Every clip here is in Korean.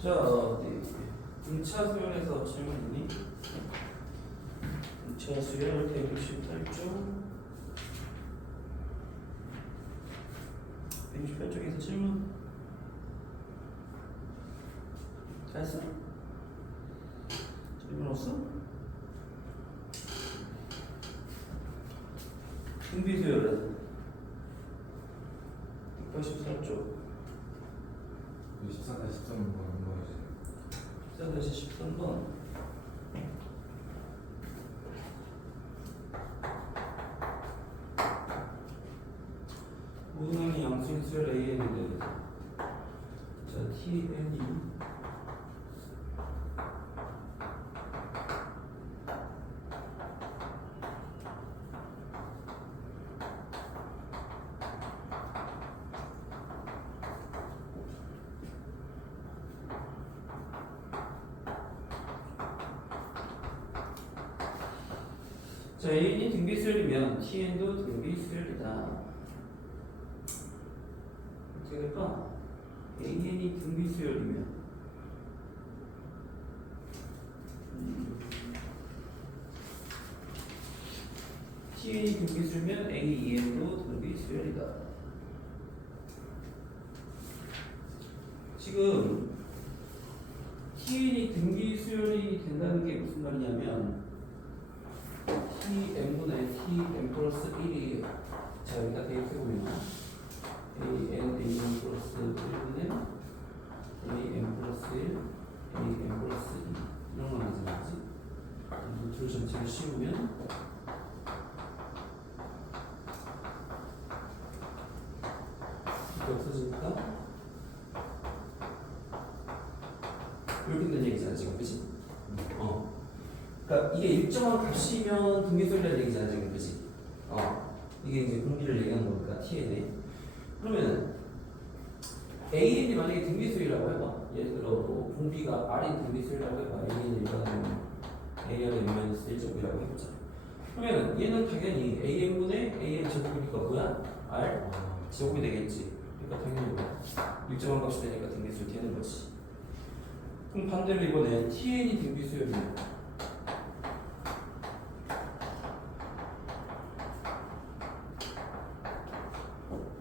자, 어디 2차 수열에서 질문 있니? 2차 수열 168쪽 168쪽에서 질문 다 했어? 질문 없어? 등비수열에서 184쪽 14-13번 거지. 14-13번 모든 양수인 수열 AN인데 자 TN이 자, A이 등비수열이면 TN도 등비수열이다. 어떻게 될까? AN이 등비수열이면 TN이 등비수열이면 AEN도 등비수열이다. 지금 TN이 등비수열이 된다는 게 무슨 말이냐면 Tn분의 Tn 플러스 1이 자 여기다 대입해보면 AN 플러스 1분의 AN 플러스 1 AN 플러스 2 이런 거 나잖아 그치? 둘 전체를 씌우면 이게 없어지니까 이렇게 된다는 얘기잖아 지금 그치? 그러니까 이게 일정한 값이면 등비수열이라는 얘기잖아 지금 그치? 이게 이제 공비를 얘기하는 거니까 TN에 그러면 AN이 만약에 등비수열이라고 해봐 예를 들어 뭐 공비가 R인 등비수열이라고 해봐 AN이 1은 AN의 -1제곱이라고 해보자 그러면 얘는 당연히 AN분의 AN 제곱이니까 뭐야? R 제곱이 되겠지 그러니까 당연히 뭐야? 일정한 값이 되니까 등비수열이 되는 거지 그럼 반대로 이번에 TN이 등비수열이면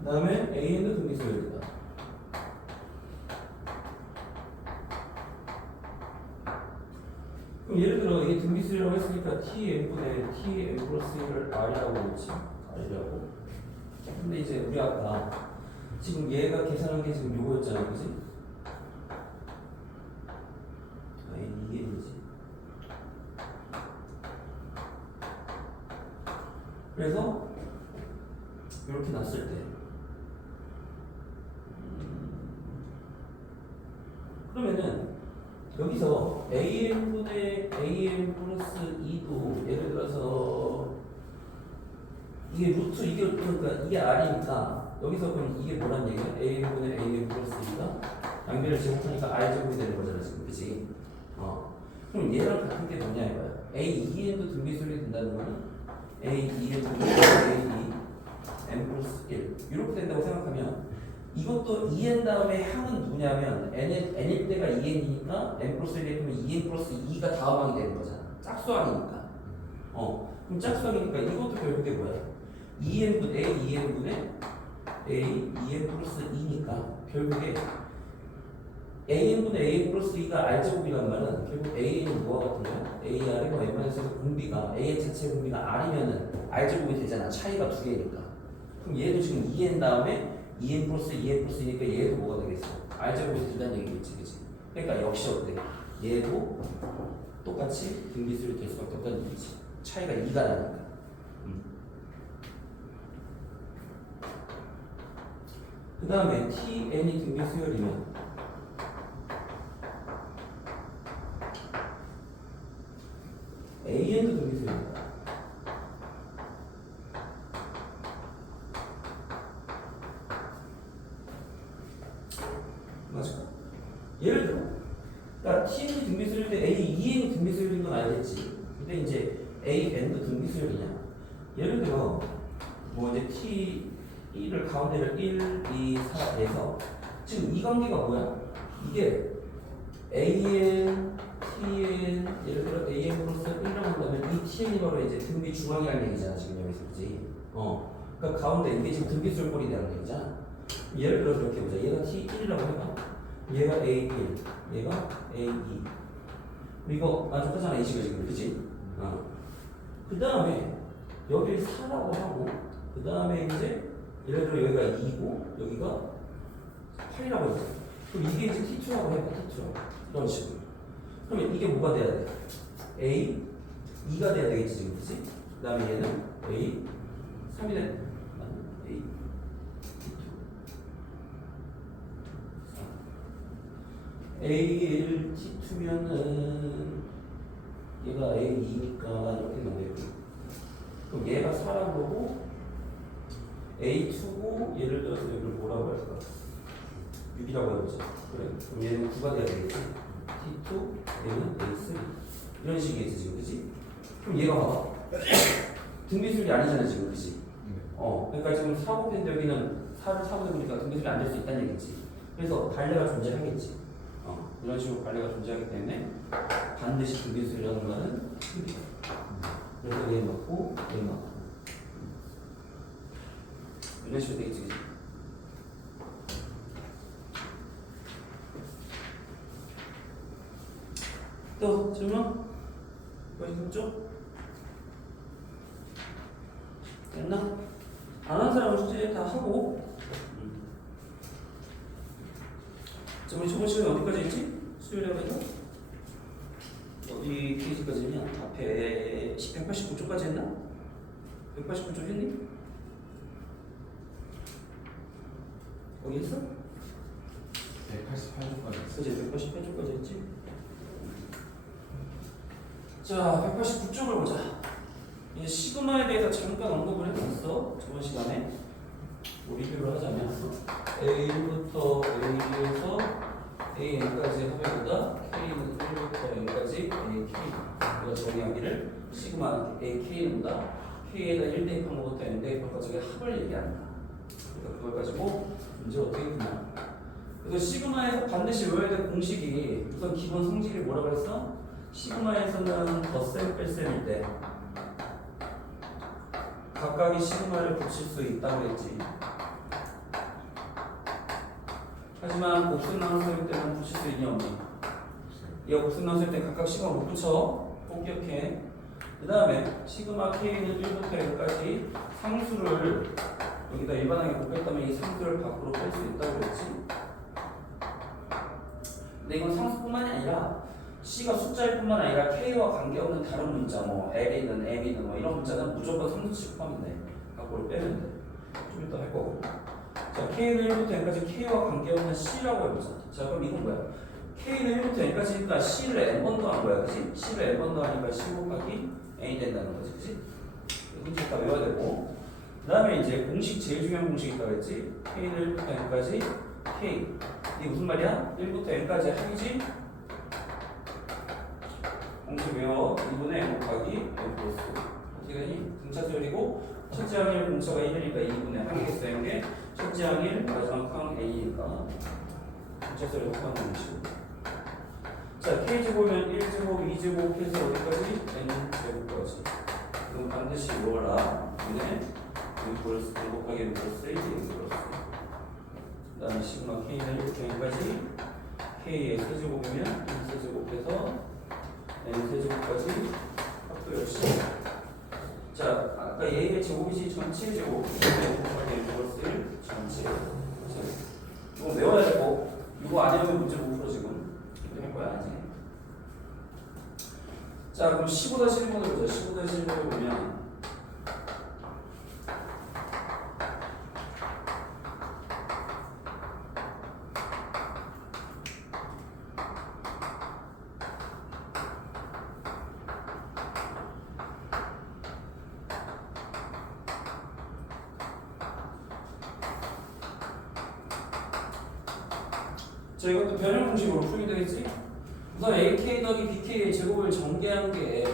그 다음에 AN도 등비수열이다. 그럼 예를 들어 이게 등비수열이라고 했으니까 TN분의 TN 플러스 1을 R이라고 했지. R이라고. 근데 이제 우리 아까 지금 얘가 계산한 게 지금 요거였잖아. 그지? 이게 이지. 그래서 이렇게 놨을 때 그러면은 여기서 AN분의 AN 플러스 2도 예를 들어서 이게 루트 이게 그러니까 이게 R이니까 여기서 그럼 이게 뭐란 얘기야? AN분의 AN 플러스 2가 양변을 제곱하니까 R 제곱이 되는 거잖아 지금 그치? 그럼 얘랑 같은 게 뭐냐 이거야 A2N도 등비수열이 된다는 거는 A2N A2 N 플러스 1 이렇게 된다고 생각하면 이것도 2n 다음에 항은 누구냐면 n일 때가 2n이니까 n 플러스 1이 되면 2n 플러스 2가 다음 항이 되는 거잖아 짝수항이니까 그럼 짝수항이니까 이것도 결국에 뭐야 2n분 a 2n분의 a 2n 플러스 2니까 결국에 an분의 a 플러스 2가 r제곱이란 말은 결국 a는 뭐와 같은 거야? ar이 뭐 n-에서 공비가 a 자체 공비가 r이면은 r제곱이 되잖아 차이가 두 개니까 그럼 얘도 지금 2n 다음에 2n 플러스 2n 플러스 2니까 얘도 뭐가 되겠어? r제곱이 된다는 얘기겠지 그치? 그러니까 역시 어때? 얘도 똑같이 등비수열이 될 수밖에 없다는 얘기지 차이가 2가 나니까 그 다음에 TN이 등비수열이면 AN도 등비수열이다 맞아. 예를 들어, 그러니까 TN이 등비수열일 때 A2N이 등비수열인 건 알겠지. 근데 이제 AN도 등비수열이냐? 예를 들어, 뭐 이제 T를 가운데를 1, 2, 4에서 지금 이 관계가 뭐야? 이게 AN, TN, 예를 들어 AN 플러스 1이라고 한다면 이 TN이 바로 이제 등비 중앙이라는 얘기잖아, 지금 여기서, 그지? 그러니까 가운데 이게 지금 등비 쏠골이 되는 얘기잖아. 예를 들어서 이렇게 보자. 얘가 T1이라고 해봐. 얘가 A1, 얘가 A2. 이거 똑같잖아, 이 식을 지금, 그지? 그 다음에 여기를 4라고 하고, 그 다음에 이제 예를 들어 여기가 2고 여기가 8이라고 했어. 그럼 이게 이제 T2라고 해봐, T2라고. 이런 식으로. 그러면 이게 뭐가 돼야 돼? A, 2가 돼야 되겠지, 지금, 그지? 그 다음에 얘는 A, 3이 돼. A, T2. A1, T2면은 얘가 A2니까 이렇게 넣어야지. 그럼 얘가 4라고 하고 A2고 얘를 들어서 여기를 뭐라고 할까? 6이라고 해보자. 그래. 그럼 얘는 9가 돼야 되겠지. T2, 얘는 A3. 이런 식이겠지, 지금, 그지? 그럼 얘가 봐봐. 등비술이 아니잖아, 지금, 그지? 그러니까 지금 4 곱했는데 여기는 4를 4분의 보니까 등비술이 안 될 수 있다는 얘기지. 그래서 관례가 존재하겠지. 이런 식으로 관례가 존재하기 때문에 반드시 등비술이라는 거는 틀리다. 그래서 얘 맞고, 얘 맞고. 이런 식으로 되겠지, 그지? 또 질문? questions? 됐나? 안 한 사람은 숙제 다 하고. 자, 우리 저번 시간에 어디까지 했지? 수요일에 해서 어디 페이지까지 했냐? 앞에 189쪽까지 했나? 189쪽 했니? 거기 했어? 188쪽까지 했어. 그치, 188쪽까지 했지? 자, 189쪽을 보자. 이제 시그마에 대해서 잠깐 언급을 해봤어. 저번 시간에. 리뷰를 하자면 A1부터 A에서 AN까지 합의보다 K는 1부터 N까지 AK 우리가 정의하기를 시그마 AK는보다 K에다 1 대입한 것부터 N 대입한까지의 합을 얘기한다. 그러니까 그걸 가지고 문제 어떻게 푸냐. 그래서 시그마에서 반드시 외워야 될 공식이 우선 기본 성질이 뭐라고 했어? 시그마에서는 덧셈 뺄셈일 때 각각이 시그마를 붙일 수 있다고 했지. 하지만 곱셈 나눗셈일 때는 붙일 수 있냐 없니? 얘가 곱셈 나눗셈일 때 각각 시그마 못 붙여. 꼭 기억해. 그 다음에 시그마 K는 1부터 N까지 상수를 여기다 일반하게 곱했다면 이 상수를 밖으로 뺄 수 있다고 그랬지. 근데 이건 상수뿐만이 아니라 C가 숫자일 뿐만 아니라 K와 관계없는 다른 문자 뭐 L이든 M이든 뭐 이런 문자는 무조건 상수 취급하면 돼. 밖으로 빼면 돼. 좀 이따 할 거고. 자, K는 1부터 N까지 K와 관계없는 C라고 해보자. 자, 그럼 이건 뭐야? K는 1부터 N까지니까 C를 N번 더한 거야, 그치? C를 N번 더하니까 C 곱하기 N이 된다는 거지, 그치? 이거 다 외워야 되고. 그 다음에 이제 공식, 제일 중요한 공식이 있다고 했지? K는 1부터 N까지 K. 이게 무슨 말이야? 1부터 N까지 합이지? 공식 외워. 2분의 N 곱하기 N 플러스. 어떻게 되니? 등차수열이고 첫째 항일 공차가 1이니까 2분의 항이겠어요. 이게 첫째 항일 마지막 항 A니까 등차수열이 합하는 공식. 자, K제곱이면 1제곱, 2제곱 해서 어디까지? N제곱까지. 그럼 반드시 외워라. 근데 N 플러스 N 곱하기 N 플러스 1, N 플러스. 그 다음에 시그마 K는 1부터 N까지 K의 세제곱이면 N 세제곱해서 N 세제곱까지 합도 역시. 자, 아까 A의 제곱이지 전체 제곱. N 곱하기 N 플러스 1 전체 제곱. 이거 외워야 되고 이거 안 외우면 문제 못 풀어 지금. 이렇게 할 거야 아직. 자, 그럼 15-1번을 보자. 15-1번을 보면 자, 이것도 변형 공식으로 풀게 되겠지? 우선 AK 더하기 BK의 제곱을 전개한 게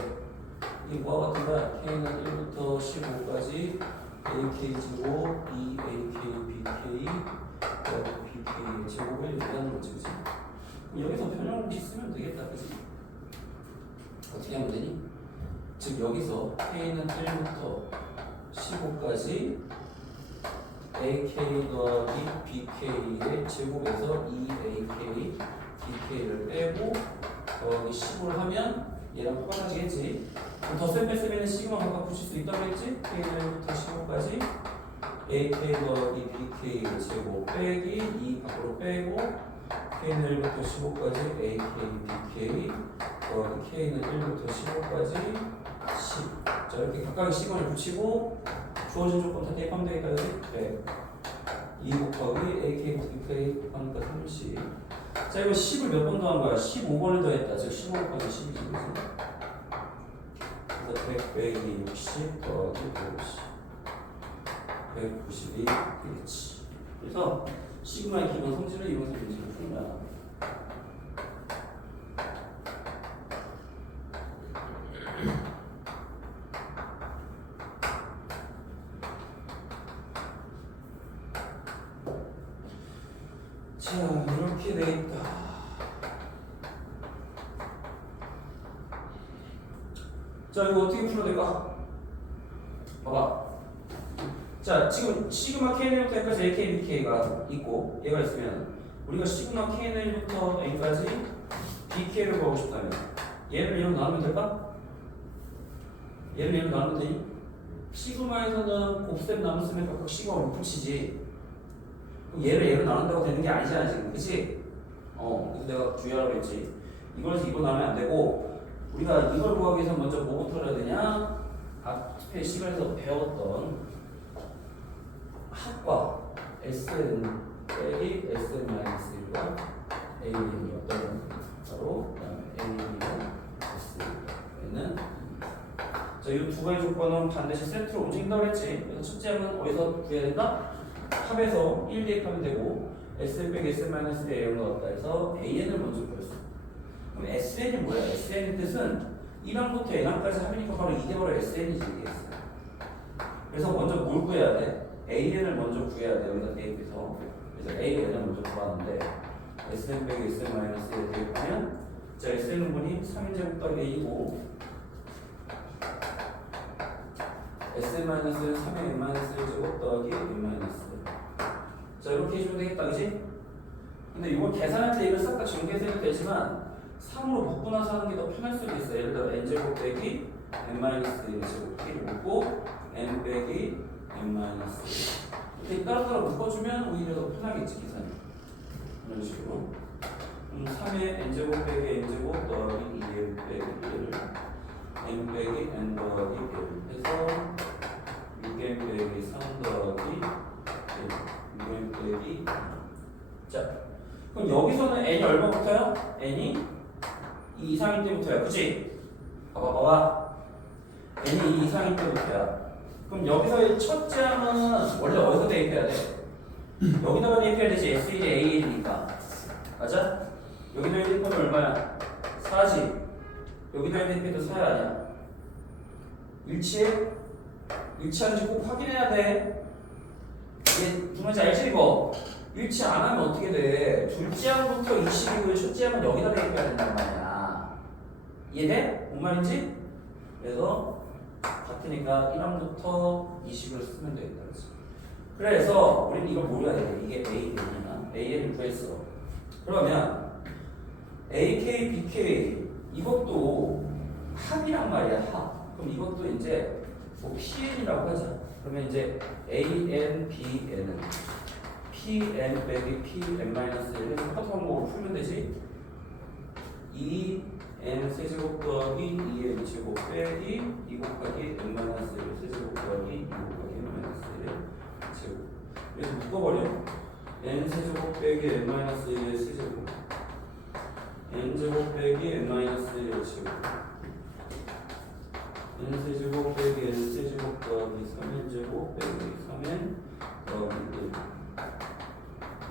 이게 뭐와 같은가? K는 1부터 15까지 AK 제곱, BAK, BK, BK의 제곱을 얘기하는 거지, 그치? 여기서 변형식 쓰면 되겠다, 그치? 어떻게 하면 되니? 즉 여기서 K는 1부터 15까지 AK 더하기 BK의 제곱에서 2AK, BK를 빼고 더하기 15를 하면 얘랑 똑같아지겠지? 그럼 덧셈 뺄셈에는 시그마 각각 붙일 수 있다고 했지? K1부터 15까지 AK 더하기 BK의 제곱 빼기 2 밖으로 빼고 K는 1부터 15까지 AK, BK 더하기 K는 1부터 15까지 10. 자 이렇게 각각의 시그마를 붙이고 주어진 조건 다 대입하면 되겠다, 그치? 100 2 곱하기 AK부터 BK 하니까 30. 자 이거 10을 몇 번 더한 거야? 15번을 더했다. 즉 15 곱하기 10이지, 그치? 그래서 100 빼기 60 더하기 150 192 되겠지. 그래서 시그마의 기본 성질을 이용해서 문제를 푸는 거야. 자 이렇게 되겠다. 자 이거 어떻게 풀어야 될까? 봐봐. 자 지금 시그마 Kn부터 N까지 AK, BK가 있고 얘가 있으면 우리가 시그마 Kn부터 N까지 BK를 구하고 싶다면 얘를 얘로 나누면 될까? 얘를 얘로 나누면 되니? 시그마에서는 곱셈 나눗셈에 각각 시그마를 붙이지. 얘를 얘로 나눈다고 되는 게 아니잖아 지금, 그치? 그래서 내가 주의하라고 했지. 이거에서 이거 나누면 안 되고 우리가 이걸 구하기 위해서 먼저 뭐부터 해야 되냐? 앞에 시간에서 배웠던 합과 SN 빼기 SN-1과 AN이었던 바로 AN이랑 SN은 자, 이 두 가지 조건은 반드시 세트로 움직인다고 했지. 그래서 첫째 항은 어디서 구해야 된다? 합에서 1 대입하면 되고 SN 빼기 SN-1에 A를 넣었다 해서 AN을 먼저 구했어. 그럼 SN이 뭐야? SN의 뜻은 1항부터 N항까지 합이니까 바로 이게 바로 SN이지. 그래서 먼저 뭘 구해야 돼? AN을 먼저 구해야 돼. 여기다 대입해서. 그래서 AN을 먼저 구하는데 SN 빼기 SN-A에 대입하면 자 SN은 뭐니? 3인제곱 더하기 A이고 SN-은 3의 N-1제곱 더하기 N-. 자 이렇게 해주면 되겠다, 그치? 근데 이걸 계산할 때 이걸 싹 다 정리해서 해도 되지만 3으로 묶고 나서 하는 게 더 편할 수도 있어. 예를 들어 n제곱 빼기 n-1제곱 K를 묶고 n 빼기 n-1 이렇게 따로따로 묶어주면 오히려 더 편하겠지, 계산이. 이런 식으로 3의 n제곱 빼기 n제곱 더하기 2n 빼기 1을 n 빼기 n 더하기 1 해서 6n 빼기 3 더하기 1 6n 빼기 자 그럼 여기서는 n이 얼마부터야? n이 2 이상일 때부터야, 그치? 봐봐 n이 2 이상일 때부터야. 그럼 여기서의 첫째 항은 원래 어디서 대입해야 돼? 여기다가 대입해야 되지. S1이 A1이니까 맞아? 여기다 대입하면 얼마야? 4지. 여기다 대입해도 4야 아니야? 일치해? 일치하는지 꼭 확인해야 돼. 이게 무슨 말인지 알지 이거? 일치 안 하면 어떻게 돼? 둘째 항부터 20이고 첫째 항은 여기다 대입해야 된단 말이야. 이해돼? 뭔 말인지? 그래서 같으니까 1항부터 20을 쓰면 되겠다. 그래서 우리는 이걸 모르야 돼. 이게 AN이나 AN을 구했어. 그러면 AK, BK 이것도 합이란 말이야. 합. 그럼 이것도 이제 뭐 PN이라고 하자. 그러면 이제 AN, BN은 PN 빼기 PN-1을 해서 커트 방법으로 풀면 되지. 2n 세제곱 더하기 2n 제곱 빼기 2 곱하기 n-1 세제곱 더하기 2 곱하기 n-1 제곱. 그래서 묶어버려. n 세제곱 빼기 n-1의 세제곱 n 제곱 빼기 n-1의 제곱 n 세제곱 빼기 n 세제곱 더하기 3n 제곱 빼기 3n 더하기 1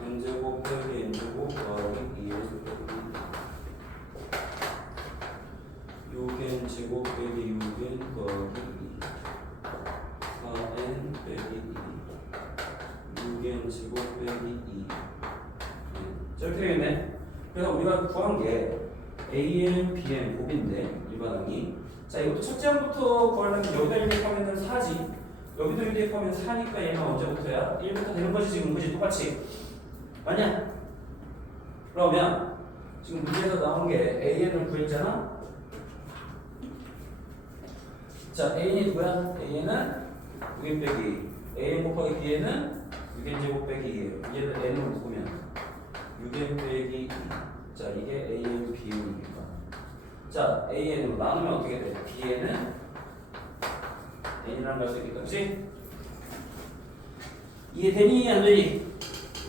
n제곱 빼기 n제곱 더하기 2n 빼기 6n 제곱 빼기 6n 더하기 2 4n 빼기 2 6n 제곱 빼기 2 자 이렇게 되겠네. 그래서 우리가 구한 게 AN, BN 곱인데 일반항이. 자, 이것도 첫째 항부터 구하려면 여기다 일대입하면 4지. 여기도 일대입하면 4니까 얘는 언제부터야? 1부터 되는 거지 지금. 그지? 똑같이. 맞냐? 그러면 지금 문제에서 나온 게 AN을 구했잖아. 자, AN이 누구야? AN은 6n 빼기 AN 곱하기 BN은 6n 제곱 빼기 2. 얘는 N을 묶으면 6n 빼기 2. 자, 이게 AN, BN이니까. 자, AN으로 나누면 어떻게 돼? BN은 N이라는 걸 수 있겠다. 그치? 이해되니? 안 되니?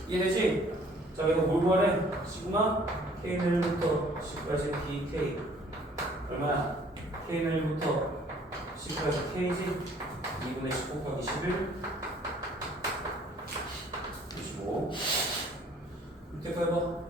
이해되지? 자, 그래서 뭘 구하래? 시그마 K는 1부터 10까지 BK 얼마야? K는 1부터 10까지 K지? 2분의 10 곱하기 11 25 밑에 거 해봐.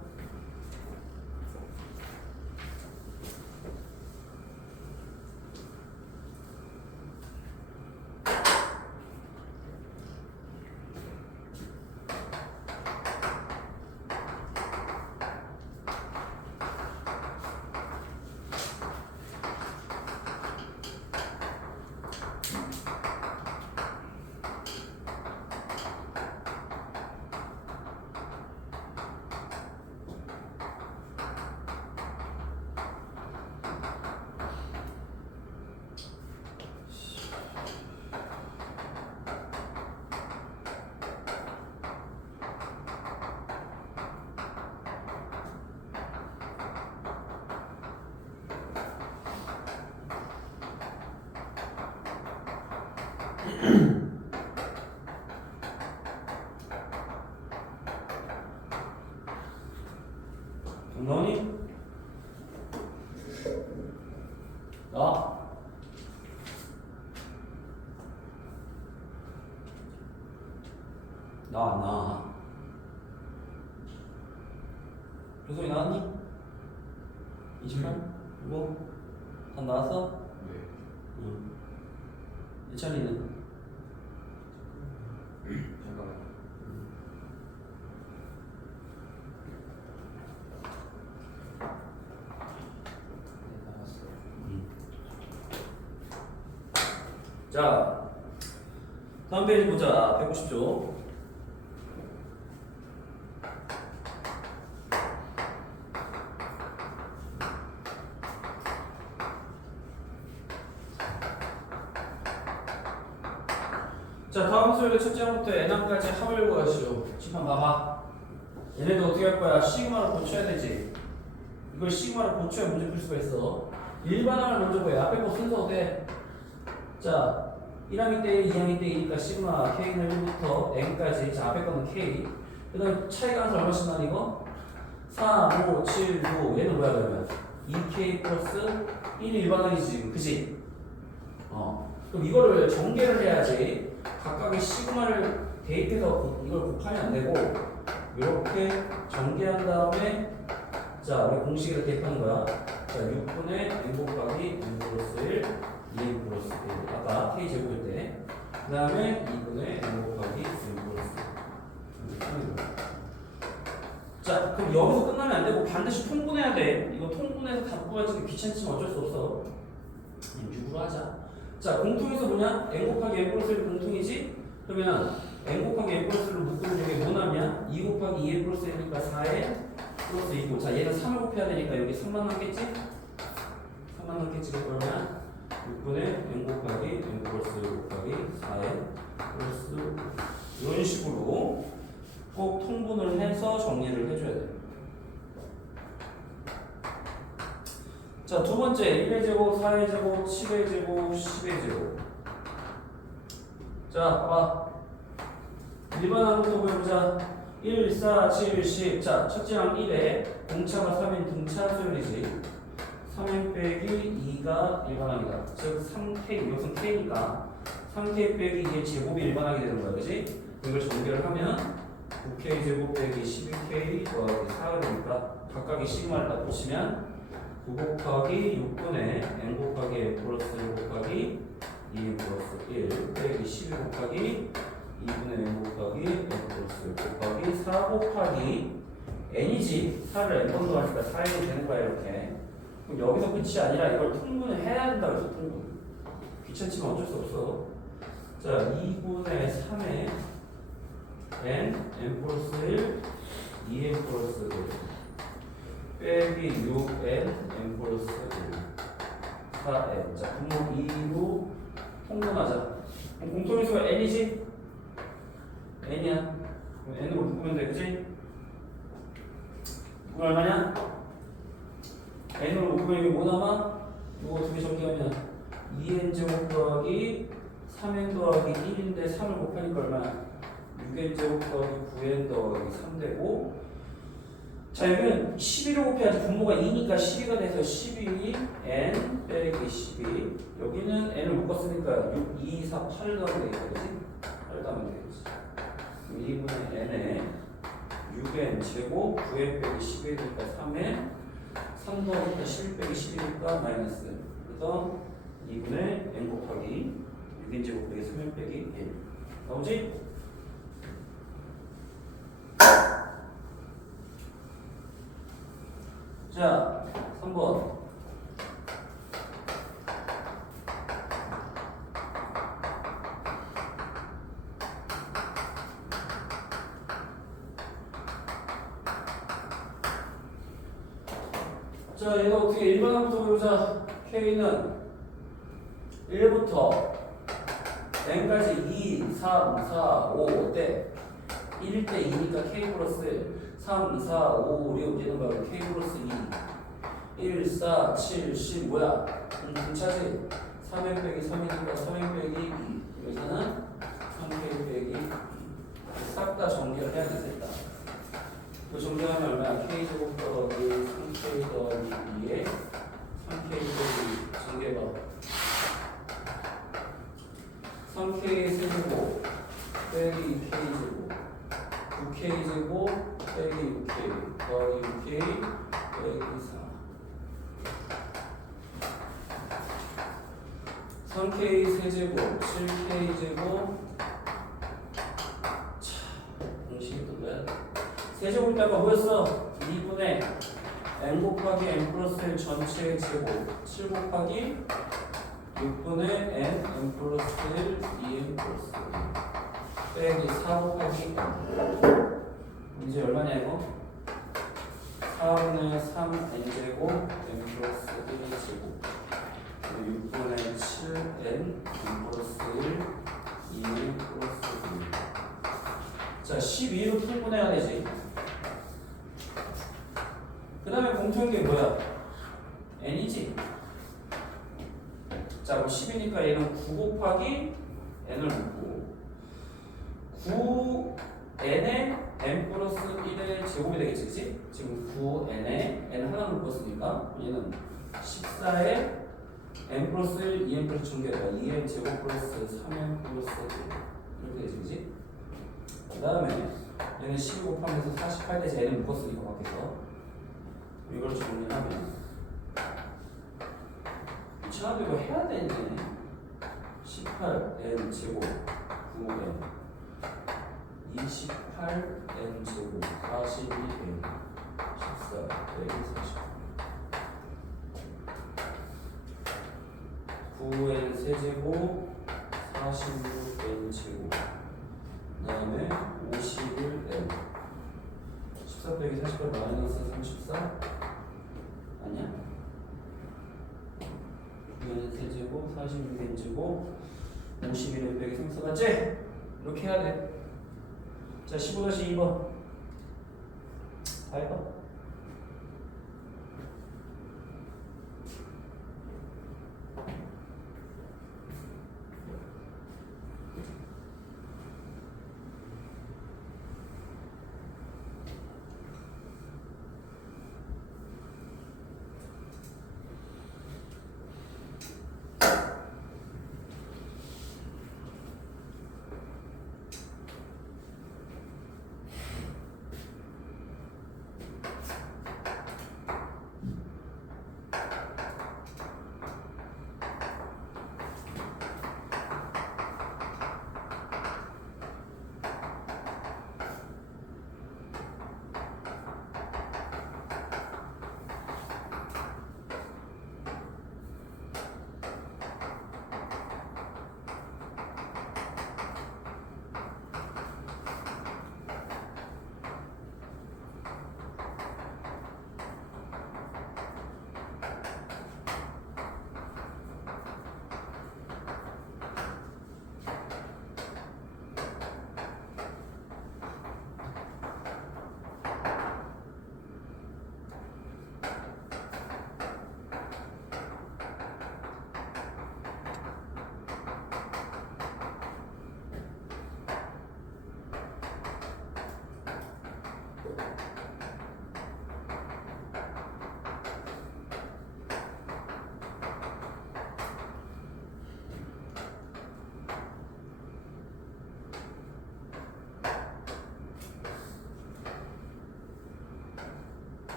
나오니? 나? 안 나. 교소리 나왔니? 28? 이거? 다 나왔어? 네. 응. 예찬이는? 잠깐만요. 네, 나왔어요. 자, 다음 페이지 보자. 190쪽. 자, 다음 수열의 첫째 항부터 n항까지 합을 구하시오. 심판 봐봐. 얘네도 어떻게 할 거야? 시그마를 고쳐야 되지. 이걸 시그마를 고쳐야 문제 풀 수가 있어. 일반항을 먼저 구해. 앞에 거 순서 돼. 자, 1항이 때 2항이 때 2니까 시그마 K는 1부터 N까지. 자, 앞에 거는 K. 그 다음에 차이가 항상 얼마씩 나니 이거? 4, 5, 7, 9. 얘는 뭐야 그러면? 2K 플러스 1이 일반항이지 지금. 그지? 그럼 이거를 전개를 해야지. 각각의 시그마를 대입해서 이걸 곱하면 안 되고 이렇게 전개한 다음에 자, 우리 공식을 대입하는 거야. 자, 6분의 n 곱하기 n 플러스 1 2n 플러스 1 아까 k 제곱일 때. 그 다음에 2분의 n 곱하기 n 플러스 1. 자, 그럼 여기서 끝나면 안 되고 반드시 통분해야 돼. 이거 통분해서 다 구하지 귀찮지만 어쩔 수 없어. 6으로 하자. 자, 공통에서 뭐냐? n 곱하기 n 플러스 1 공통이지? 그러면 n 곱하기 n 플러스 1로 묶으면 이게 뭐 남냐? 2 곱하기 2n 플러스 1이니까 4n 플러스 2고 자, 얘는 3을 곱해야 되니까 여기 3만 남겠지? 3만 남겠지? 그러면 6분의 n 곱하기 n 플러스 1 곱하기 4n 플러스 이런 식으로 꼭 통분을 해서 정리를 해줘야 돼. 자, 두 번째 1의 제곱, 4의 제곱, 7의 제곱, 10의 제곱. 자, 봐봐. 일반항부터 보여보자. 1, 4, 7, 10. 자, 첫째 항 1에 공차가 3인 등차 수열이지. 3n 빼기 2가 일반항이다. 즉 3k, 이것은 k니까 3k 빼기 2의 제곱이 일반항이 되는 거야. 그지? 이걸 전개를 하면 9k 제곱 빼기 11k 더하기 4가 되니까 각각의 시그마를 다 붙이면 9 곱하기 6분의 n 곱하기 n 플러스 1 곱하기 2n 플러스 1 빼기 12 곱하기 2분의 n 곱하기 n 플러스 1 곱하기 4 곱하기 n이지. 4를 n번 더하니까 4n이 되는 거야 이렇게. 그럼 여기서 끝이 아니라 이걸 통분을 해야 된다 그래서 통분. 귀찮지만 어쩔 수 없어. 자, 2분의 3에 n 플러스 1, 2n 플러스 1 빼기 6n, n 플러스 1 4n. 자, 분모 2로 통분하자. 그럼 공통인수가 n이지? n이야. 그럼 n으로 묶으면 돼, 그치? 이거 얼마냐? n으로 묶으면 이게 뭐 남아? 이거 두 개 정리하면 2n 제곱 더하기 3n 더하기 1인데 3을 곱하니까 얼마야? 6n 제곱 더하기 9n 더하기 3 되고, 자 여기는 12로 곱해야지 분모가 2니까 12가 돼서 12n 빼기 12. 여기는 n을 묶었으니까 6, 2, 4, 8을 더하면 되겠다, 그치? 8을 더하면 되겠지. 2분의 n에 6n 제곱 9n 빼기 11이니까 3에 3 더하니까 11 빼기 11이니까 마이너스. 그래서 2분의 n 곱하기 6n 제곱 빼기 3n 빼기 1 나오지? 자, 3번. 자, 얘가 어떻게 1번부터 보자. K는 1부터 n까지 2, 3, 4, 5 어때? 1대 2니까 K 플러스 3, 4, 5, 6 얘는 바로 K 플러스 2 1, 4, 7, 10 뭐야? 분차지? 3n 빼기 3이니까 3n 빼기 2 여기서는 3k 빼기 싹 다 정리를 해야 되겠다. 그 정리하면 얼마야? K 제곱 더하기 3K 더하기 2에 3K 빼기 정리해봐. 3K 세제곱 빼기 2K 제곱 6K 제곱 빼기 6K 더하기 6K 빼기 4 3K 세제곱 7K 제곱 공식이 또 뭐야? 세제곱 때가 뭐였어? 2분의 n 곱하기 n 플러스 1 전체의 제곱 7 곱하기 6분의 n 플러스 1 2n 플러스 1 빼기 4 곱하기 n 이제 얼마냐 이거? 4분의 3n 제곱 n 플러스 1 제곱 6분의 7n n 플러스 1 2n 플러스 1 자 12로 통분해야 되지. 그 다음에 공통인 게 뭐야? n이지? 자 그럼 10이니까 얘는 9 곱하기 n을 묶고 9n에 n 플러스 1의 제곱이 되겠지, 그치? 지금 9n에 n 하나 묶었으니까 얘는 14에 n 플러스 1, 2n 플러스 전개가 2n 제곱 플러스 3n 플러스 1 이렇게 되지, 그치? 그 다음에 얘는 12 곱하면서 48 대지 n을 묶었으니까 밖에서 이걸 정리하면 이차도 이거 해야 되네. 18n 제곱 9n 28n 제곱 42n 14 빼기 40 9n 세제곱 46n 제곱 그 다음에 51n 14 빼기 48 마이너스 34 아니야? 9n 세제곱 46n 제곱 51n 빼기 34 맞지? 이렇게 해야 돼. 자 15-2번 다 해봐.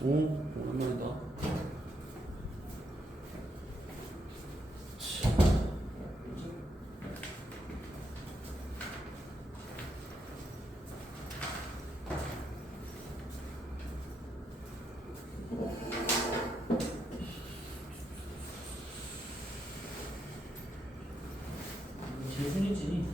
오, 오랜만이다. 재순이지.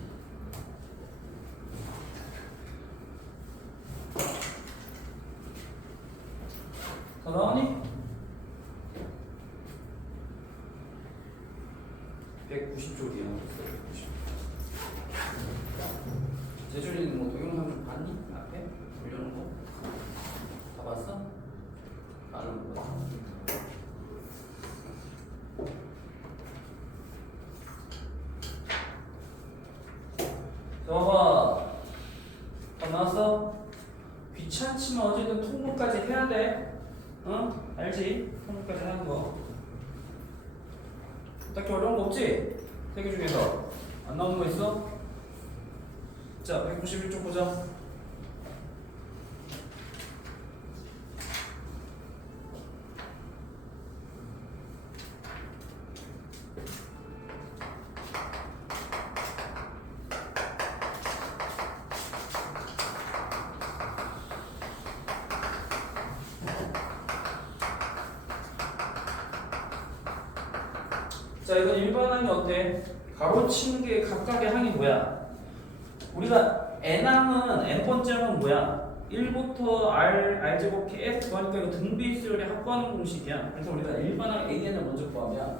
다 나오니? 190쪽이야. 190. 재준이는 뭐 동영상 봤니? 앞에 올려놓은 거? 다 봤어? 안 봤어? 봐봐. 다 나왔어? 귀찮지만 어쨌든 통보까지 해야 돼. 어? 알지? 통보까지 하는 거. 딱히 어려운 거 없지? 세 개 중에서 안 나오는 거 있어? 자, 191쪽 보자. 자, 이건 일반항이 어때? 가로친 게 각각의 항이 뭐야? 우리가 n항은 n번째 항은 뭐야? 1부터 r제곱 f 구하니까 이거 등비수열이 확보하는 공식이야. 그래서 우리가 일반항 an을 먼저 구하면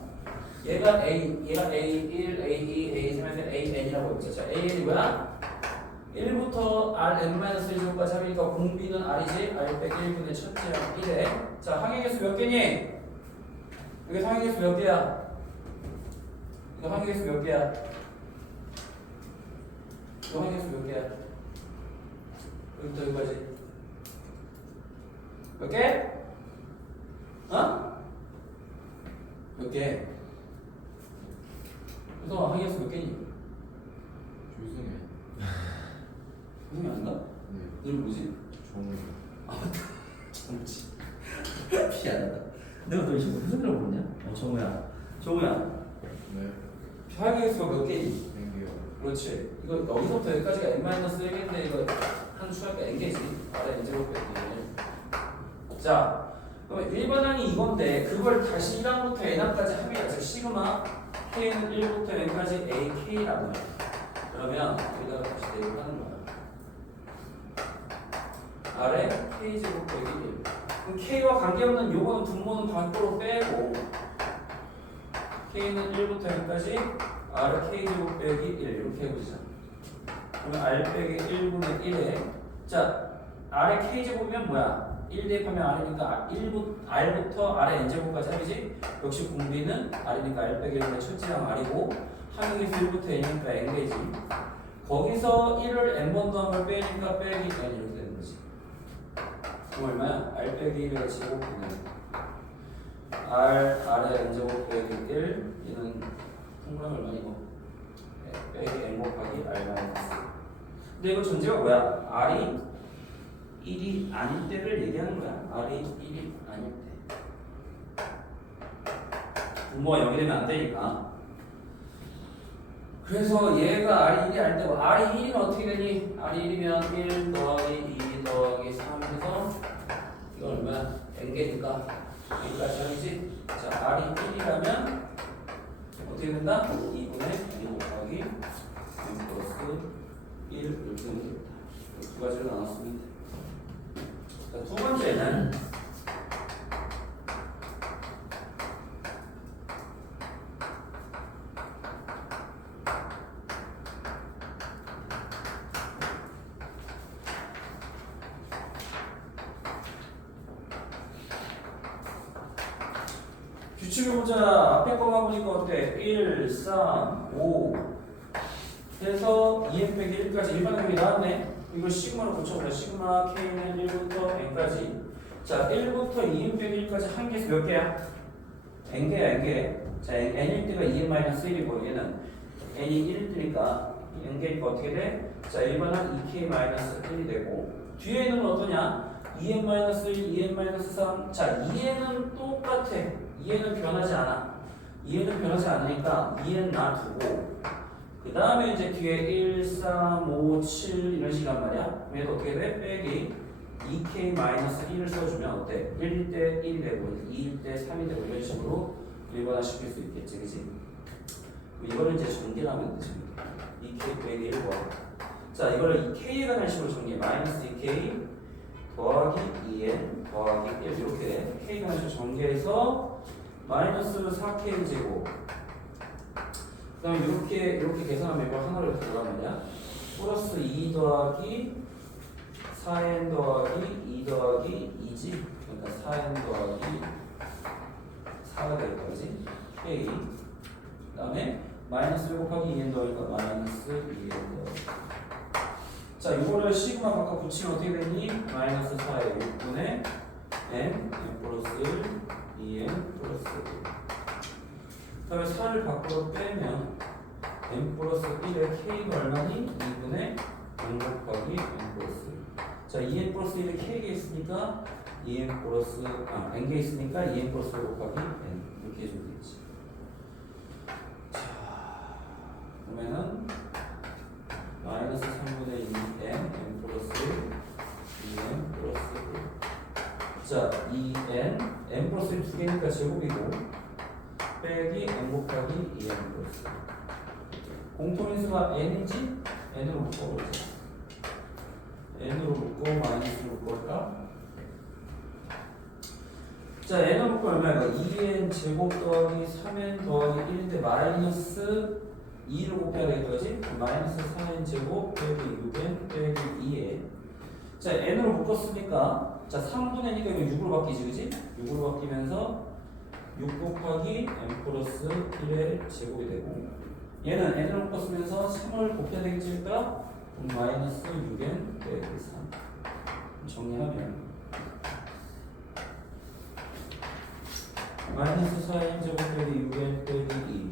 얘가 a1, a2, a3에서 an이라고 했죠. 자, an이 뭐야? 1부터 rn-1제곱까지 합이니까 공비는 r이지? r 빼기 1분의 첫째랑 1에 자, 항의 개수 몇 개니? 여기 항의 개수 몇 개야? 이거 항의 개수 몇 개야? 이거 항의 개수 몇 개야? 여기부터 여기까지 몇 개? 어? 몇 개? 그래서 항의 개수 몇 개니? 조승혜. 조승이 아닌가? 네. 이름 뭐지? 정우. 아 맞다. 정우지. 미안하다. 내가 너 지금 무슨 소리를 부르냐? 정우야. 정우야. 네. 항의 개수가 몇 개니? 생기요. 그렇지. 이거 여기서부터 여기까지가 n-1인데 이거 한 추가가 n개지. 아래 n제곱 빼기. 자, 그러면 일반항이 이건데 그걸 다시 1항부터 n항까지 합의하자. 즉 시그마 k는 1부터 n까지 ak라고 해. 그러면 여기다가 다시 대입하는 거야. 아래 k제곱 빼기 1. 그럼 k와 관계없는 요거는 분모는 밖으로 빼고 k는 1부터 n까지 r k제곱 빼기 1 이렇게 해보자. 그러면 r 빼기 1분의 1에 자 r의 k제곱이면 뭐야? 1 대입하면 r이니까 r부터 r의 n제곱까지 합이지? 역시 공비는 r이니까 r 빼기 1분의 첫째랑 r이고 항의에서 1부터 n이니까 n개지. 거기서 1을 n번 더한 걸 빼니까 빼기 n 이렇게 되는 거지. 그럼 얼마야? r 빼기 1의 제곱분은 r의 n제곱 빼기 1 얘는 동그라미 얼마 이거? 빼기 n 곱하기 r 마이너스. 근데 이거 전제가 뭐야? r이 1이 아닐 때를 얘기하는 거야. r이 1이 아닐 때. 분모가 0이 되면 안 되니까. 그래서 얘가 r이 1이 아닐 때고 r이 1이면 어떻게 되니? r이 1이면 1 더하기 2 더하기 3 해서 이건 얼마야? n개니까 여기까지 하겠지? 자, r이 1이라면 어떻게 된다? 2분의 n 곱하기 n 플러스 1 이렇게 되겠다. 두 가지를 나눴으면 돼. 자, 두 번째는 규칙을 보자. 앞에 거만 보니까 어때? 1, 3, 5 해서 2n 빼기 1까지 일반항이 나왔네. 이걸 시그마로 고쳐보자. 시그마 k는 1부터 n까지. 자, 1부터 2n 빼기 1까지 한 개수 몇 개야? n개야, n개. 자, n일 때가 2n-1이고 얘는 n이 1일 때니까 n개니까 어떻게 돼? 자, 일반항 2k-1이 되고 뒤에 있는 건 어떠냐? 2n-1, 2n-3. 자, 2n은 똑같아. 2n은 변하지 않아. 2n은 변하지 않으니까 2n 놔두고 그 다음에 이제 뒤에 1, 3, 5, 7 이런 식이란 말이야. 얘도 어떻게 돼? 빼기 2k-1을 써주면 어때? 1일 때 1이 되고 2일 때 3이 되고 이런 식으로 일반화시킬 수 있겠지, 그치? 이거를 이제 전개하면 되지. 2k 빼기 1 뭐? 자, 이거를 2k에 관한 식으로 정리해. 마이너스 2k 더하기 2n 더하기 1 이렇게 돼. k에 관한 식으로 전개해서 마이너스 4k 제곱. 그 다음에 이렇게 계산하면 이걸 하나로 이렇게 들어가면요. 플러스 2 더하기 4n 더하기 2 더하기 2지. 그러니까 4n 더하기 4가 되겠다, 그지? k. 그 다음에 마이너스 1 곱하기 2n 더하니까 마이너스 2n 더하기. 자, 이거를 시그마 바꿔 붙이면 어떻게 되니? 마이너스 4의 6분의 n 플러스 1, 2n 플러스 1. 그 다음에 4를 밖으로 빼면 n 플러스 1의 k가 얼마니? 2분의 n 곱하기 n 플러스 1. 자, 2n 플러스 1의 k가 있으니까 2n 플러스 n가 있으니까 2n 플러스 1 곱하기 n 이렇게 해주면 되겠지. 자, 그러면은 마이너스 3분의 2n n 플러스 1 2n 플러스 1. 자, 2n n 플러스 1 두 개니까 제곱이고 빼기 n 곱하기 2n 플러스 1. 공통인수가 n인지 n으로 묶어보자. n으로 묶고 마이너스로 묶을까? 자, n으로 묶고 얼마야? 2n 제곱 더하기 3n 더하기 1인데 마이너스 2를 곱해야 되겠다, 그지? 마이너스 4n 제곱 빼기 6n 빼기 2n. 자, n으로 묶었으니까 자, 3분의니까 이거 6으로 바뀌지, 그지? 6으로 바뀌면서 6 곱하기 n 플러스 1의 제곱이 되고 얘는 n으로 묶었으면서 3을 곱해야 되겠지, 그러니까 마이너스 6n 빼기 3. 정리하면 마이너스 4n 제곱 빼기 6n 빼기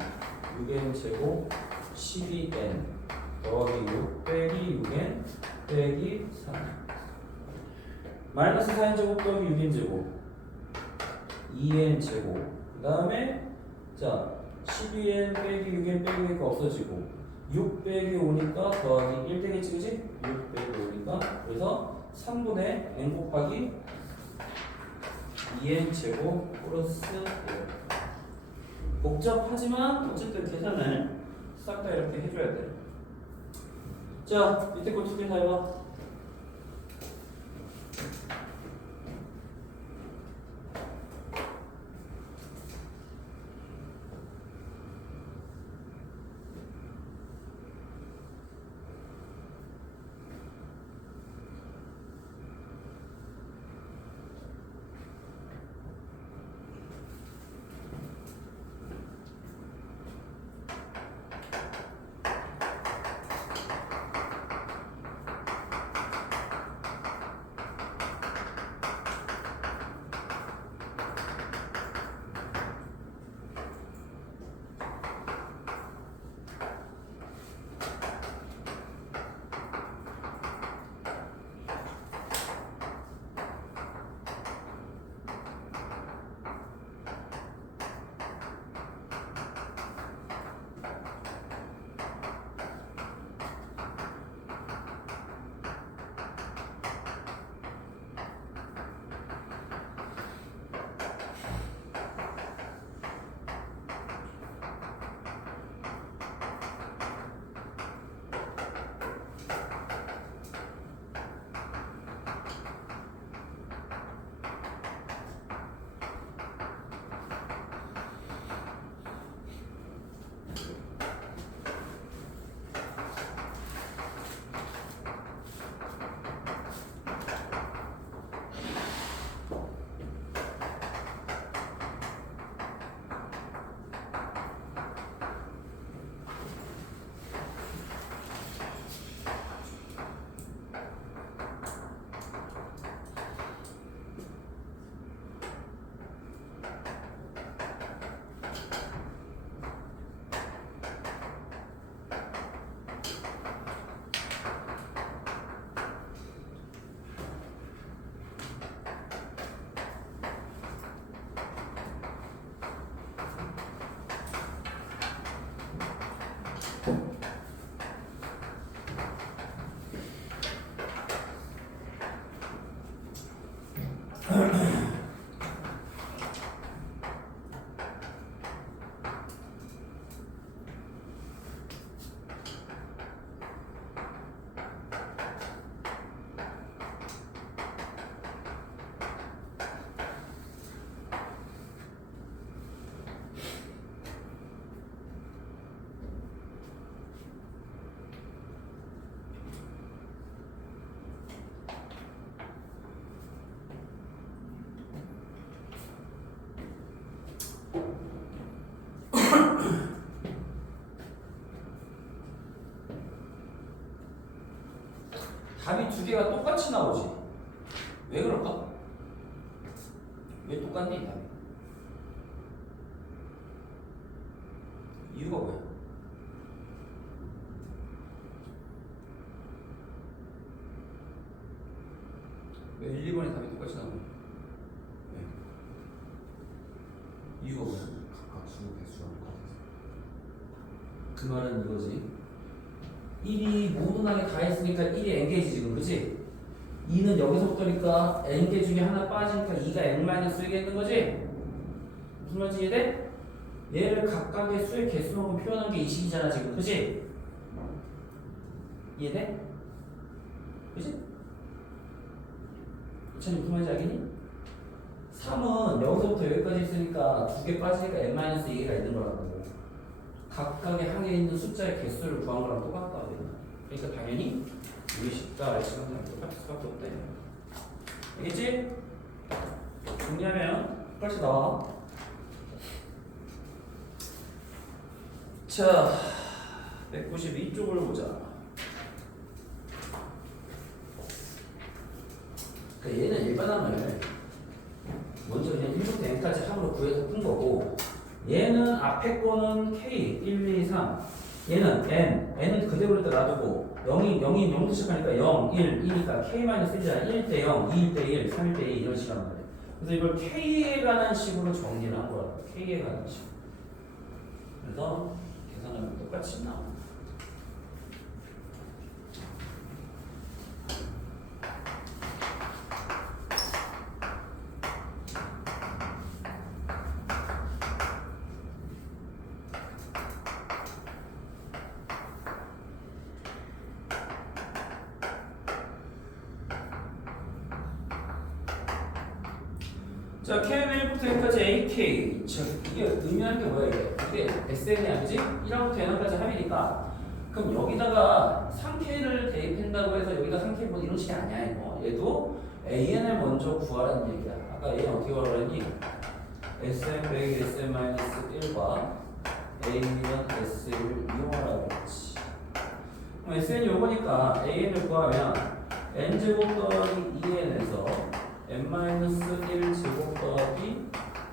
2 6n 제곱 12n 더하기 6 빼기 6n 빼기 3. 마이너스 4n 제곱 더하기 6n 제곱 2n 제곱. 그 다음에 자 12n 빼기 6n 빼기 5가 없어지고 6 빼기 5니까 더하기 1 되겠지, 그지? 6 빼기 5니까 그래서 3분의 n 곱하기 2n 제곱 플러스 1. 복잡하지만 어쨌든 계산을 싹 다 이렇게 해줘야 돼. 자, 밑에 거 두 개 다 해봐. 개가 똑같이 나오지. 왜 그럴까? 왜 똑같니? 이 답이? 이유가 뭐야? 왜 1, 2번의 답이 똑같이 나오냐? 왜? 이유가 뭐야? 각각 수 개수가 똑같아서. 그 말은 이거지. 1이 모든하게 다 했으니까 1이 n개지 지금, 그치? 2는 여기서부터니까 n개 중에 하나 빠지니까 2가 n-1개 있는 거지? 무슨 말인지 이해돼? 얘를 각각의 수의 개수만큼 표현한 게 이 식이잖아 지금, 그치? 이해돼? 그치? 이찬이 무슨 말인지 알겠니? 3은 여기서부터 여기까지 있으니까 2개 빠지니까 n-2개가 있는 거라고. 각각의 항에 있는 숫자의 개수를 구한 거랑 똑같다. 그러니까 당연히 우리 식과 시간이랑 똑같을 수밖에 없다. 알겠지? 정리하면 똑같이 나와. 자, 192쪽을 보자. 그러니까 얘는 일반항을 먼저 그냥 1부터 n까지 함으로 구해서 푼 거고, 얘는 앞에 거는 k 1, 2, 3, 얘는 n은 그대로 일단 놔두고 0부터 시작하니까 0, 1, 2니까 k-1이잖아. 1대 0, 2대 1, 3대 2 이런 식으로 하는 거예요. 그래서 이걸 k에 관한 식으로 정리를 한 거야. k에 관한 식. 그래서 계산하면 똑같이 나와. 자, K1부터 N까지 AK. 자, 이게 의미하는 게 뭐야, 이게? 이게 SN이야, 그지? 1항부터 N항까지 합이니까. 그럼 여기다가 3K를 대입한다고 해서 여기다 3K 뭐 이런 식이 아니야, 이거. 얘도 AN을 먼저 구하라는 얘기야. 아까 얘는 어떻게 구하라고 했니? SN 빼기 SN-1과 AN, S를 이용하라고 했지. 그럼 SN이 요거니까 AN을 구하면 N제곱 더하기 2N에서 n-1 제곱 더하기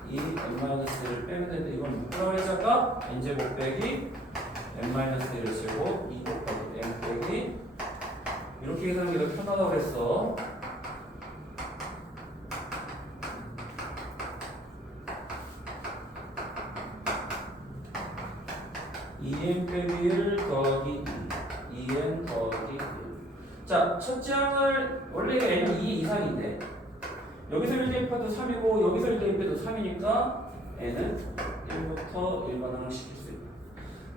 2 n-1을 빼면 되는데 이건 뭐라고 했을까? n제곱 빼기 n-1 제곱 2 곱하기 n 빼기 이렇게 계산하는 게 더 편하다고 그랬어. (2n) 빼기 1 더하기 2n 더하기 1. 자, 첫째 항을 원래 n이 2 이상인데 여기서 1 대입해도 3이고 여기서 1 대입해도 3이니까 n은 1부터 일반항을 시킬 수 있다.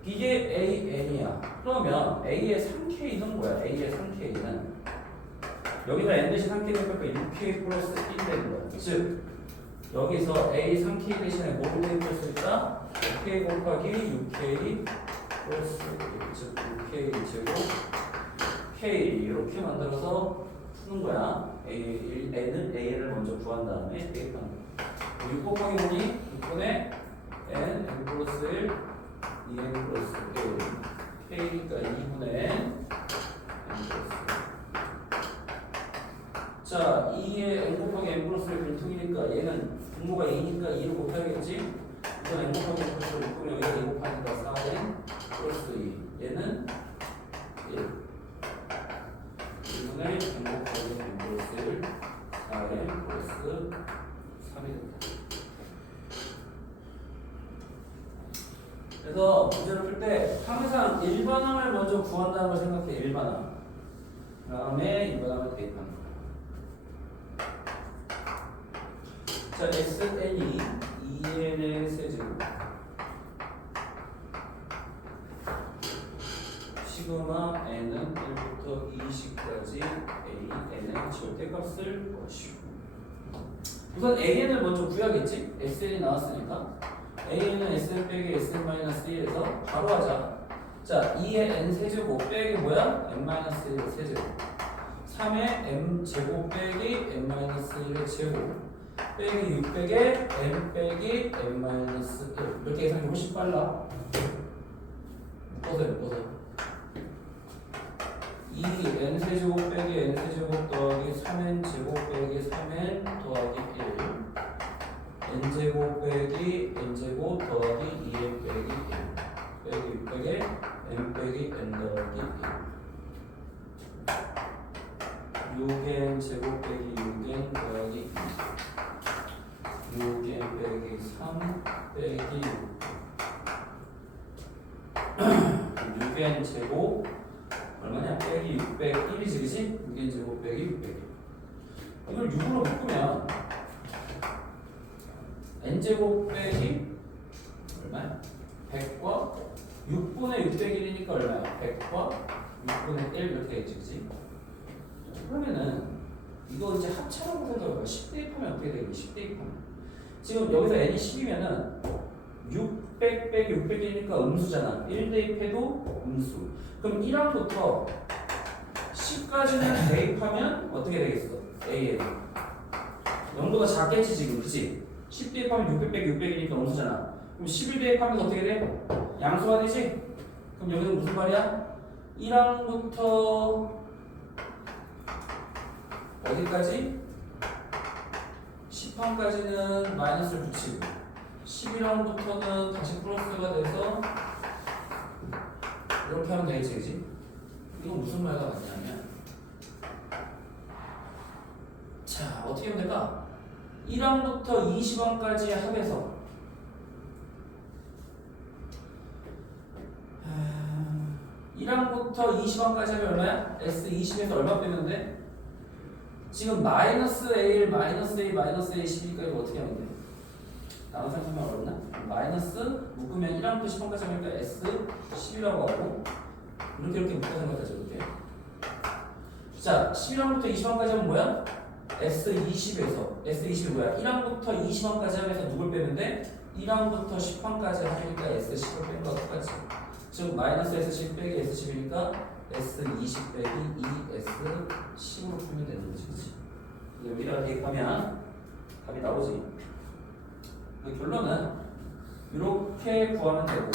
이게 AN이야. 그러면 A의 3K는 뭐야? A의 3K는 여기다 n 대신 3K 대입하니까 6K 플러스 1 되는 거야. 즉 여기서 A 3K 대신에 뭐를 대입할 수 있다? 5K 곱하기 6K 플러스 1, 즉 6K 제곱 K 이렇게 만들어서 푸는 거야. N은 A를 먼저 구한 다음에 대입하는 거야. 6 곱하기 뭐니? 6분의 N 플러스 1, 2N 플러스 1 K니까 2분의 N 플러스 1. 자, 2의 N 곱하기 N 플러스 1 분통이니까 얘는 분모가 2니까 2를 곱해야겠지? 이건 N 곱하기 N 플러스 1 6분의 여기가 2 곱하니까 4N 플러스 2 얘는 1 2분의 N 곱하기 N 플러스 1 4N 플러스 3이 됩니다. 그래서 문제를 풀 때 항상 일반항을 먼저 구한다는 걸 생각해. 일반항. 그 다음에 일반항을 대입하는 거야. 자, SN이 2N의 세제곱 시그마 N은 1부터 20까지 A, N의 절대값을 구하시오. 우선 AN을 먼저 구해야겠지? SN이 나왔으니까 AN은 SN 빼기 SN-1에서 바로 하자. 자, 2의 N 세제곱 빼기 뭐야? N-1의 세제곱 3의 M 제곱 빼기 N-1의 제곱 빼기 6 빼기 N 빼기 N-1 이렇게 계산이 훨씬 빨라. 묶어서 2 2n세제곱 빼기 n세제곱 더하기 3n제곱 빼기 3n 더하기 1 n제곱 빼기 n제곱 더하기 2n 빼기 1 빼기 600에 n 빼기 n 더하기 1 6n 제곱 빼기 6n 더하기 2 6n 빼기 3 빼기 6n 제곱 얼마냐? 빼기 601이지 그치? 6n 제곱 빼기 601 이걸 6으로 묶으면 n제곱 빼기 얼마야? 100과 6분의 601이니까 얼마야? 100과 6분의 1 이렇게 되겠지 그치? 그러면은 이거 이제 합차라고 생각해봐. 10대입하면 어떻게 되겠니? 10대입하면 지금 여기서 n이 10이면은 600 빼기 600이니까 음수잖아. 1대입해도 음수. 그럼 1항부터 10까지는 대입하면 어떻게 되겠어? AN 0보다 작겠지 지금 그치? 10 대입하면 600 빼기 600이니까 음수잖아. 그럼 11 대입하면 어떻게 돼? 양수가 되지? 그럼 여기는 무슨 말이야? 1항부터 어디까지? 10항까지는 마이너스를 붙이고 11항부터는 다시 플러스가 돼서 이렇게 하면 되겠지 그치? 이건 무슨 말과 같냐면 자 어떻게 하면 될까? 1항부터 20항까지의 합에서 1항부터 20항까지 하면 얼마야? S20에서 얼마 빼면 돼? 지금 마이너스 A1, 마이너스 A, 마이너스 A10이니까 이거 어떻게 하면 돼? 나눠 생각하면 어렵나? 마이너스 묶으면 1항부터 10항까지 하니까 S10이라고 하고 이렇게 묶어 생각하죠 이렇게. 자 11항부터 20항까지 하면 뭐야? S20에서 S20이 뭐야? 1항부터 20항까지 하면서 누굴 빼면 돼? 1항부터 10항까지 하니까 S10을 뺀 거와 똑같지. 즉 마이너스 S10 빼기 S10이니까 S20 빼기 2S10으로 풀면 되는 거지 그치? 여기다가 대입하면 답이 나오지. 그 결론은 이렇게 구하면 되고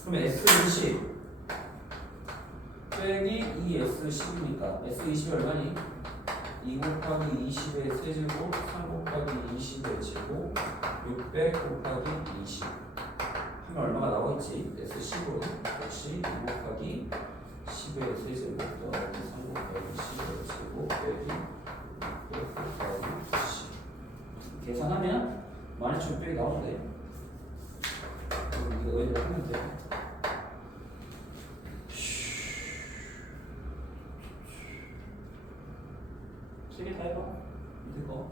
그러면 S20 빼기 2S10이니까 S20이 얼마니? 2 곱하기 20의 세제곱 3 곱하기 20의 제곱 600 곱하기 20 하면 얼마가 나오겠지? S10으로 역시 2 곱하기 10의 세제곱 더하기 3 곱하기 10의 제곱 빼기 600 곱하기 10 계산하면 12,600이 나오는데 그럼 이거 여기다 하면 돼. 세 개 다 해봐. 밑에 거.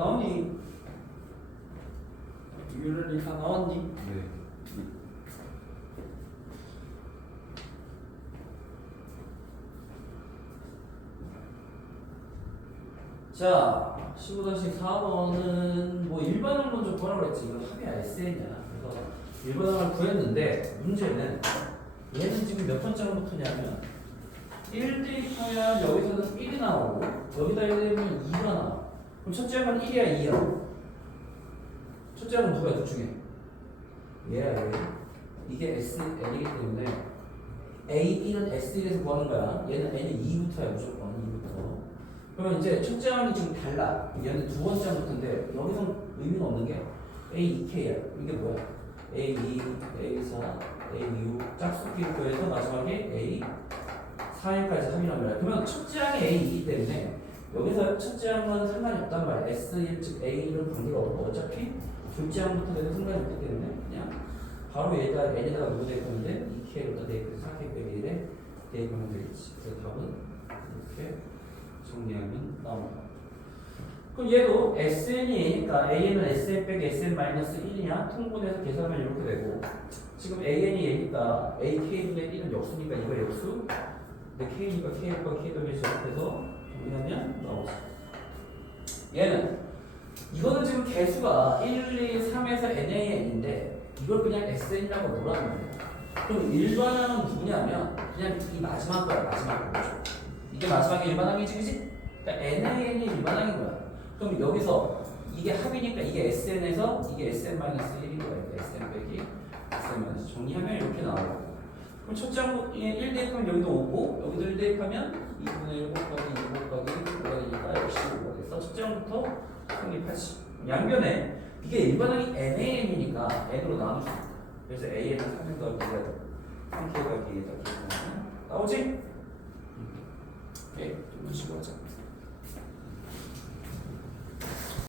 나오니? 유런이 다 나왔니? 네. 자, 15-4번은 뭐 일반항 먼저 구하라고 했지. 이건 합의야 SN이야. 그래서 일반항을 구했는데 문제는 얘는 지금 몇 번째로 붙었냐면 1 대입하면 여기서는 1이 나오고 여기다 1 대입하면 2가 나와. 그럼 첫째 항은 1이야 2야? 첫째 항은 누구야 둘 중에? 얘야 얘. 이게 SN이기 때문에 A1은 S1에서 구하는 거야. 얘는 N은 2부터야 무조건 2부터. 그러면 이제 첫째 항이 지금 달라. 얘는 두 번째 항부터인데 여기서 의미가 없는 게 A2K야. 이게 뭐야? A2, A4, A6 짝수끼리 더해서 마지막에 A4일까지 합이란 말이야. 그러면 첫째 항이 A2이기 때문에 여기서 첫째 항은 상관이 없단 말이야. S1 즉 A는 관계가 없고 어차피 둘째 항부터 돼도 상관이 없기 때문에 그냥 바로 얘에다 N에다가 누구 대입하는데 2K로다 대입해서 4K 빼기 1에 대입하면 되겠지. 그래서 답은 이렇게 정리하면 나옵니다. 그럼 얘도 SN이 A니까 AN은 SN 빼기 SN-1이냐? 통분해서 계산하면 이렇게 되고 지금 AN이 A니까 AK분의 1은 역수니까 이거 역수 근데 K니까 K과 K 더해서 해서 정리하면 나오지. 얘는 이거는 지금 개수가 1, 2, 3에서 NAN인데 이걸 그냥 SN이라고 뭐라는 거예요. 그럼 일반항은 누구냐면 그냥 이 마지막 거야. 마지막 거죠. 이게 마지막에 일반항이지 그치? 그러니까 NAN이 일반항인 거야. 그럼 여기서 이게 합이니까 이게 SN에서 이게 SN-1인 거야. SN 빼기 SN- 정리하면 이렇게 나오고 그럼 첫째 항에 1 대입하면 여기도 5고 여기도 1 대입하면 2분의 1 곱하기 2 곱하기 5가 되니까 역시 5가 됐어. 첫째 항부터 성립하지. 양변에 이게 일반항이 NAN이니까 N으로 나눌 수 있다. 그래서 AN은 3을 더하기 2가 되고 3K가 K에다 기억하면 나오지? 오케이, 좀 더 치고 하자.